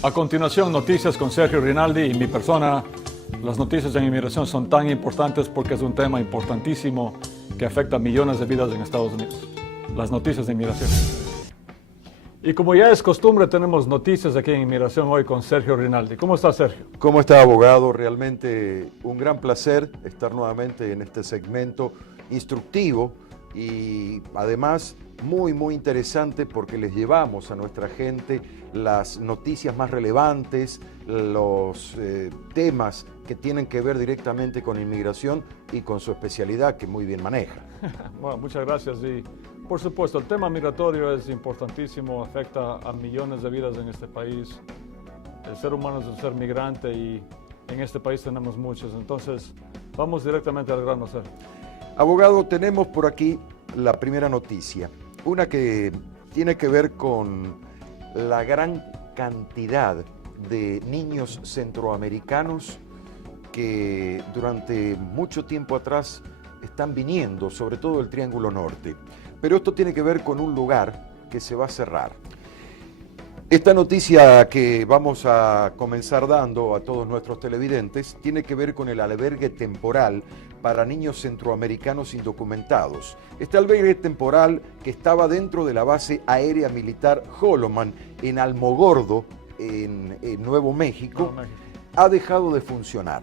A continuación, noticias con Sergio Rinaldi y mi persona. Las noticias de inmigración son tan importantes porque es un tema importantísimo que afecta a millones de vidas en Estados Unidos. Las noticias de inmigración. Y como ya es costumbre, tenemos noticias aquí en Inmigración hoy con Sergio Rinaldi. ¿Cómo está, Sergio? ¿Cómo está, abogado? Realmente un gran placer estar nuevamente en este segmento instructivo y además muy interesante porque les llevamos a nuestra gente las noticias más relevantes, los temas que tienen que ver directamente con inmigración y con su especialidad que muy bien maneja. Bueno, muchas gracias. Y por supuesto, el tema migratorio es importantísimo, afecta a millones de vidas en este país. El ser humano es un ser migrante y en este país tenemos muchos. Entonces, vamos directamente al grano, Sergio. Abogado, tenemos por aquí la primera noticia, una que tiene que ver con la gran cantidad de niños centroamericanos que durante mucho tiempo atrás están viniendo, sobre todo del Triángulo Norte. Pero esto tiene que ver con un lugar que se va a cerrar. Esta noticia que vamos a comenzar dando a todos nuestros televidentes tiene que ver con el albergue temporal para niños centroamericanos indocumentados. Este albergue temporal que estaba dentro de la base aérea militar Holloman en Alamogordo, en Nuevo México, ha dejado de funcionar.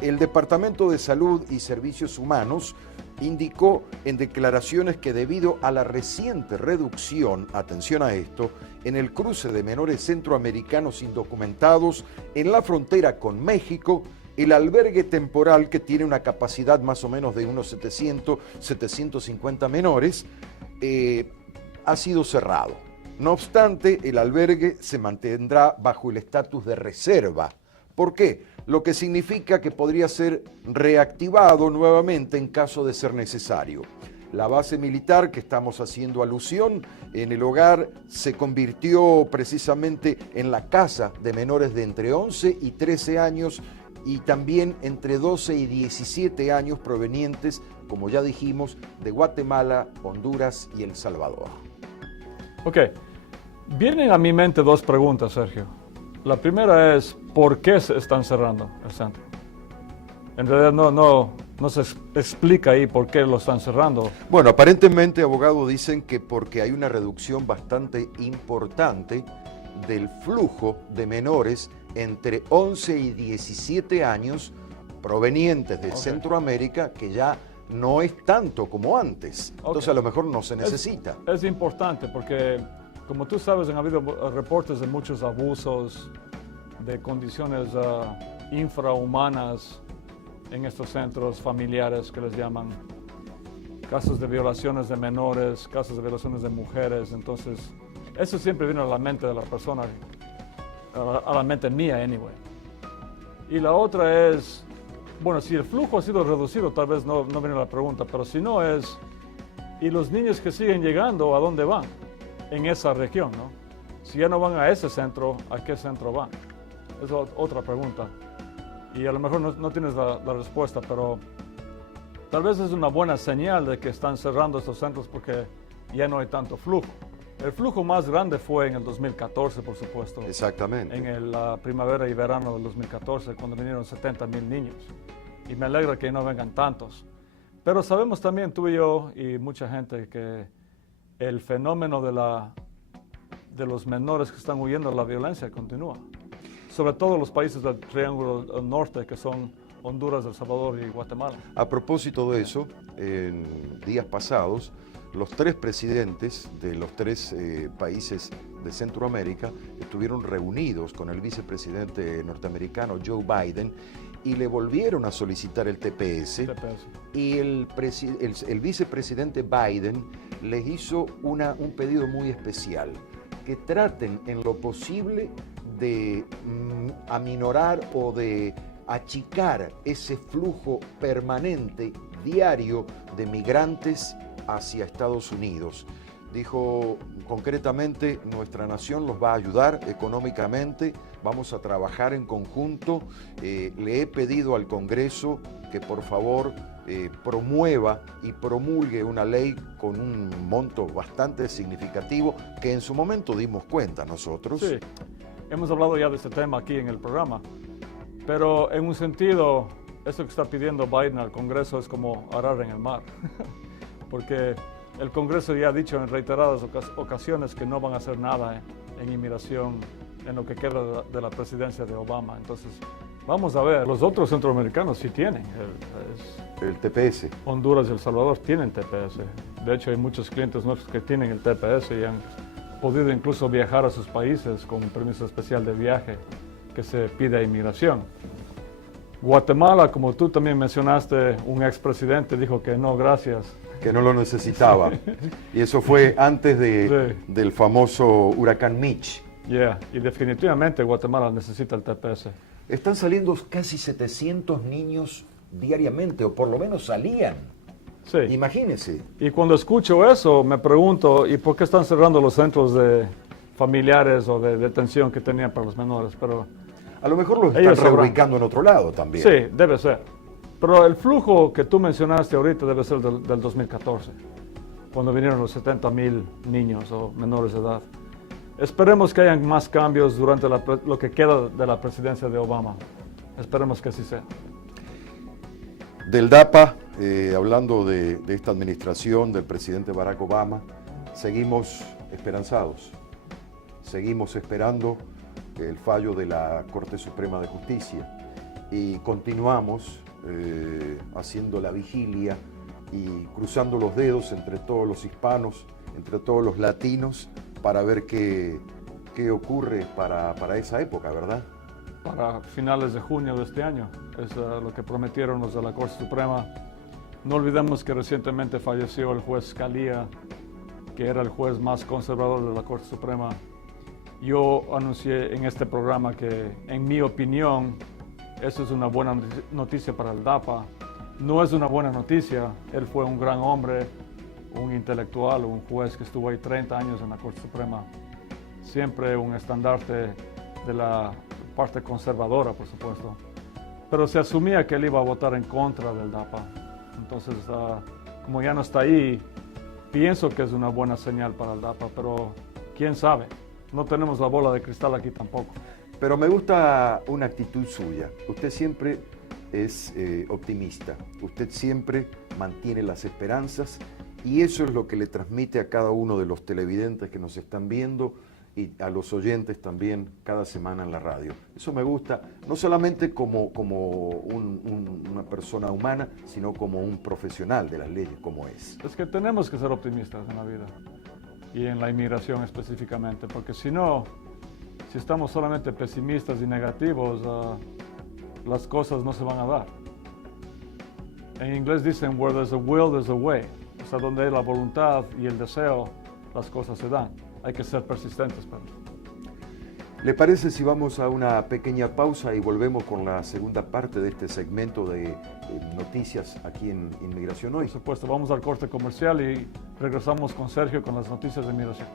El Departamento de Salud y Servicios Humanos indicó en declaraciones que debido a la reciente reducción, atención a esto, en el cruce de menores centroamericanos indocumentados en la frontera con México, el albergue temporal, que tiene una capacidad más o menos de unos 750 menores, ha sido cerrado. No obstante, el albergue se mantendrá bajo el estatus de reserva. ¿Por qué? Lo que significa que podría ser reactivado nuevamente en caso de ser necesario. La base militar que estamos haciendo alusión en el hogar se convirtió precisamente en la casa de menores de entre 11 y 13 años y también entre 12 y 17 años provenientes, como ya dijimos, de Guatemala, Honduras y El Salvador. Ok, vienen a mi mente dos preguntas, Sergio. La primera es, ¿por qué se están cerrando el centro? En realidad no se explica ahí por qué lo están cerrando. Bueno, aparentemente, abogado, dicen que porque hay una reducción bastante importante del flujo de menores entre 11 y 17 años provenientes de Centroamérica, que ya no es tanto como antes. Entonces, a lo mejor no se necesita. Es importante porque, como tú sabes, han habido reportes de muchos abusos, de condiciones infrahumanas en estos centros familiares que les llaman, casos de violaciones de menores, casos de violaciones de mujeres. Entonces, eso siempre viene a la mente de la persona, a la mente mía, anyway. Y la otra es, bueno, si el flujo ha sido reducido, tal vez no viene la pregunta, pero si no es, ¿y los niños que siguen llegando, a dónde van? En esa región, ¿no? Si ya no van a ese centro, ¿a qué centro van? Es otra pregunta. Y a lo mejor no tienes la respuesta, pero tal vez es una buena señal de que están cerrando estos centros porque ya no hay tanto flujo. El flujo más grande fue en el 2014, por supuesto. Exactamente. En la primavera y verano del 2014, cuando vinieron 70,000 niños. Y me alegra que no vengan tantos. Pero sabemos también, tú y yo y mucha gente, que el fenómeno de los menores que están huyendo de la violencia continúa. Sobre todo los países del Triángulo Norte, que son Honduras, El Salvador y Guatemala. A propósito de eso, en días pasados, los tres presidentes de los tres países de Centroamérica estuvieron reunidos con el vicepresidente norteamericano Joe Biden y le volvieron a solicitar el TPS. Y el vicepresidente Biden les hizo un pedido muy especial, que traten en lo posible de aminorar o de achicar ese flujo permanente, diario, de migrantes hacia Estados Unidos. Dijo concretamente, nuestra nación los va a ayudar económicamente, vamos a trabajar en conjunto. Le he pedido al Congreso que por favor promueva y promulgue una ley con un monto bastante significativo que en su momento dimos cuenta nosotros. Sí, hemos hablado ya de este tema aquí en el programa, pero en un sentido, eso que está pidiendo Biden al Congreso es como arar en el mar, porque el Congreso ya ha dicho en reiteradas ocasiones que no van a hacer nada en inmigración en lo que queda de la presidencia de Obama. Entonces, vamos a ver, los otros centroamericanos sí tienen. El TPS. Honduras y El Salvador tienen TPS. De hecho, hay muchos clientes nuestros que tienen el TPS y han podido incluso viajar a sus países con un permiso especial de viaje que se pide a inmigración. Guatemala, como tú también mencionaste, un expresidente dijo que no, gracias. Que no lo necesitaba. Y eso fue antes del famoso huracán Mitch. Y definitivamente Guatemala necesita el TPS. Están saliendo casi 700 niños diariamente, o por lo menos salían. Sí. Imagínense. Y cuando escucho eso, me pregunto, ¿y por qué están cerrando los centros de familiares o de detención que tenían para los menores? Pero a lo mejor los están reubicando en otro lado también. Sí, debe ser. Pero el flujo que tú mencionaste ahorita debe ser del 2014, cuando vinieron los 70,000 niños o menores de edad. Esperemos que hayan más cambios durante lo que queda de la presidencia de Obama. Esperemos que así sea. Del DAPA, hablando de esta administración del presidente Barack Obama, seguimos esperanzados. Seguimos esperando el fallo de la Corte Suprema de Justicia y continuamos haciendo la vigilia y cruzando los dedos entre todos los hispanos, entre todos los latinos, para ver qué ocurre para esa época, ¿verdad? Para finales de junio de este año, es lo que prometieron los de la Corte Suprema. No olvidemos que recientemente falleció el juez Scalia, que era el juez más conservador de la Corte Suprema. Yo anuncié en este programa que, en mi opinión, eso es una buena noticia para el DAPA. No es una buena noticia. Él fue un gran hombre, un intelectual, un juez que estuvo ahí 30 años en la Corte Suprema. Siempre un estandarte de la parte conservadora, por supuesto. Pero se asumía que él iba a votar en contra del DAPA. Entonces, como ya no está ahí, pienso que es una buena señal para el DAPA, pero quién sabe. No tenemos la bola de cristal aquí tampoco. Pero me gusta una actitud suya. Usted siempre es optimista. Usted siempre mantiene las esperanzas y eso es lo que le transmite a cada uno de los televidentes que nos están viendo y a los oyentes también cada semana en la radio. Eso me gusta, no solamente como una persona humana, sino como un profesional de las leyes, como es. Es que tenemos que ser optimistas en la vida y en la inmigración específicamente, porque si no, si estamos solamente pesimistas y negativos, las cosas no se van a dar. En inglés dicen, where there's a will, there's a way. O sea, donde hay la voluntad y el deseo, las cosas se dan. Hay que ser persistentes, Pedro. ¿Le parece si vamos a una pequeña pausa y volvemos con la segunda parte de este segmento de noticias aquí en Inmigración Hoy? Por supuesto, vamos al corte comercial y regresamos con Sergio con las noticias de inmigración.